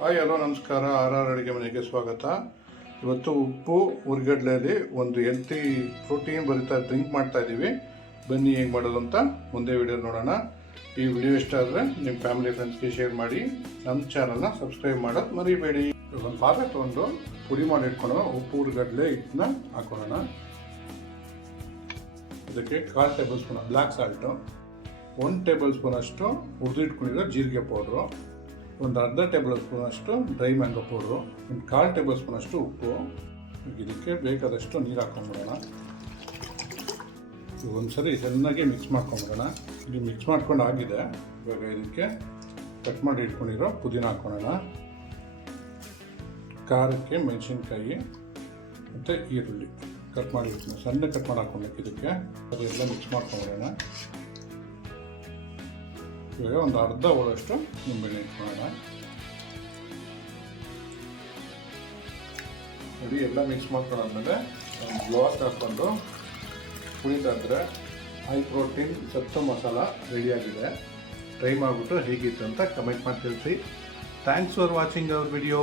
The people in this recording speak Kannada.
ಹಾಯ್ ಹಲೋ ನಮಸ್ಕಾರ. ಆರ್ ಅಡುಗೆ ಮನೆಗೆ ಸ್ವಾಗತ. ಇವತ್ತು ಉಪ್ಪು ಉರ್ಗಡ್ಲೆಯಲ್ಲಿ ಒಂದು ಹೆಲ್ತಿ ಪ್ರೋಟೀನ್ ಭರಿತ ಡ್ರಿಂಕ್ ಮಾಡ್ತಾ ಇದ್ದೀವಿ. ಬನ್ನಿ ಹೇಗೆ ಮಾಡೋದು ಅಂತ ಮುಂದೆ ವಿಡಿಯೋ ನೋಡೋಣ. ಈ ವಿಡಿಯೋ ಇಷ್ಟ ಆದರೆ ನಿಮ್ಮ ಫ್ಯಾಮಿಲಿ ಫ್ರೆಂಡ್ಸ್ಗೆ ಶೇರ್ ಮಾಡಿ, ನಮ್ಮ ಚಾನಲ್ನ ಸಬ್ಸ್ಕ್ರೈಬ್ ಮಾಡೋದು ಮರಿಬೇಡಿ. ಒಂದು ಪಾತ್ರೆ ತೊಗೊಂಡು ಪುಡಿ ಮಾಡಿ ಇಟ್ಕೊಂಡು ಉಪ್ಪು ಉರ್ಗಡ್ಲೆ ಹಿಟ್ಟನ್ನ ಹಾಕೊಳ್ಳೋಣ. ಇದಕ್ಕೆ 1/4 table spoon black salt, 1 table spoon ಅಷ್ಟು ಹುರಿದಿಟ್ಕೊಂಡಿರೋ ಜೀರಿಗೆ ಪೌಡ್ರು, ಒಂದು ಅರ್ಧ ಟೇಬಲ್ ಸ್ಪೂನ್ ಅಷ್ಟು ಡ್ರೈ ಮ್ಯಾಂಗೋ ಪೌಡ್ರು, ಒಂದು 1/4 ಟೇಬಲ್ ಸ್ಪೂನ್ ಅಷ್ಟು ಉಪ್ಪು. ಇದಕ್ಕೆ ಬೇಕಾದಷ್ಟು ನೀರು ಹಾಕೊಂಡ್ಬಿಡೋಣ. ಒಂದ್ಸರಿ ಚೆನ್ನಾಗಿ ಮಿಕ್ಸ್ ಮಾಡ್ಕೊಂಬಿಡೋಣ. ಇದು ಮಿಕ್ಸ್ ಮಾಡ್ಕೊಂಡು ಆಗಿದೆ. ಇವಾಗ ಇದಕ್ಕೆ ಕಟ್ ಮಾಡಿ ಇಟ್ಕೊಂಡಿರೋ ಪುದೀನ ಹಾಕೊಳ್ಳೋಣ. ಖಾರಕ್ಕೆ ಮೆಣಸಿನ್ಕಾಯಿ ಮತ್ತು ಈರುಳ್ಳಿ ಕಟ್ ಮಾಡಿ ಸಣ್ಣ ಕಟ್ ಮಾಡಿ ಹಾಕೊಬೇಕು. ಇದಕ್ಕೆ ಅದೆಲ್ಲ ಮಿಕ್ಸ್ ಮಾಡ್ಕೊಂಬಿಡೋಣ. ಇವಾಗ ಒಂದು ಅರ್ಧ ಹೋಳಷ್ಟು ನಿಂಬೆಹಣ್ಣು ಇಟ್ಕೊಳ್ಳೋಣ. ನೋಡಿ, ಎಲ್ಲ ಮಿಕ್ಸ್ ಮಾಡ್ಕೊಂಡಾದ್ಮೇಲೆ ಒಂದು ಗ್ಲಾಸ್ ಹಾಕ್ಕೊಂಡು ಕುಡಿತಾದ್ರೆ ಹೈ ಪ್ರೋಟೀನ್ ಸತ್ತು ಮಸಾಲ ರೆಡಿಯಾಗಿದೆ. ಟ್ರೈ ಮಾಡಿಬಿಟ್ಟು ಹೇಗಿತ್ತು ಅಂತ ಕಮೆಂಟ್ ಮಾಡಿ ತಿಳಿಸಿ. Thanks for watching our video.